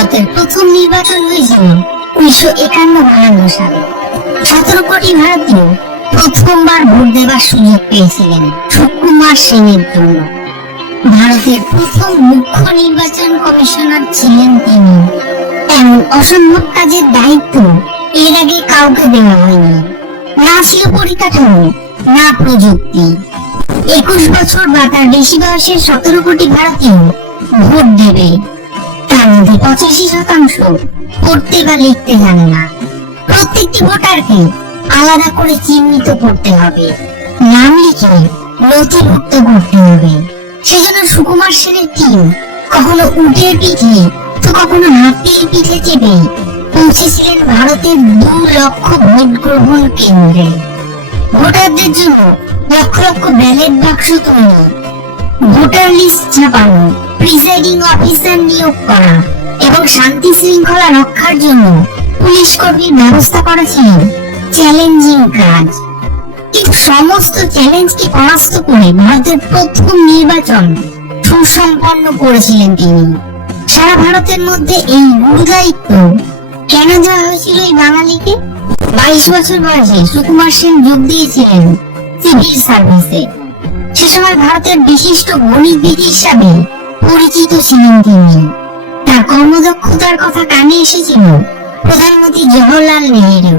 ভারতের প্রথম নির্বাচন হয়েছিল 1951-52 সালে। 17 কোটি ভারতীয় প্রথমবার ভোট দেবার সুযোগ পেয়েছিলেন সুকুমার সেনের জন্য। ভারতের প্রথম মুখ্য নির্বাচন কমিশনার ছিলেন তিনি। এমন অসম্ভব কাজের দায়িত্ব এর আগে কাউকে দেওয়া হয়নি। না ছিল পরিকাঠামো, না প্রযুক্তি। 21 বছর বা তার বেশি বয়সের 17 কোটি ভারতীয় ভোট দেবে। তার মধ্যে 85% পড়তে বা লিখতে জানে না। প্রত্যেকটি ভোটারকে আলাদা করে চিহ্নিত করতে হবে, নাম লিখে নথিভুক্ত করতে হবে। সেজন্য সুকুমার সেনের টিম কখনো উটের পিঠে তো কখনো হাতির পিঠে চেপে পৌঁছেছিলেন ভারতের 2 লক্ষ ভোট গ্রহণ কেন্দ্রে। ভোটারদের জন্য লক্ষ লক্ষ ব্যালট বাক্স তৈরি, ভোটার লিস্ট ছাপানো, প্রিসাইডিং অফিসার নিয়োগ করা এবং শান্তি শৃঙ্খলা রক্ষার জন্য পুলিশ কর্মীর ব্যবস্থা করা ছিল চ্যালেঞ্জিং কাজ। কিন্তু সমস্ত চ্যালেঞ্জকে পরাস্ত করে ভারতের প্রথম নির্বাচন সুসম্পন্ন করেছিলেন তিনি। সারা ভারতের মধ্যে এই গুরু দায়িত্ব কেন দেওয়া হয়েছিল এই বাঙালিকে? 22 বছর বয়সে সুকুমার সেন যোগ দিয়েছিলেন সিভিল সার্ভিসে। সে সময় ভারতের বিশিষ্ট গণিতবিদ হিসাবে পরিচিত ছিলেন তিনি। তার কর্মদক্ষতার কথা কানে এসেছিল প্রধানমন্ত্রী জওহরলাল নেহেরু।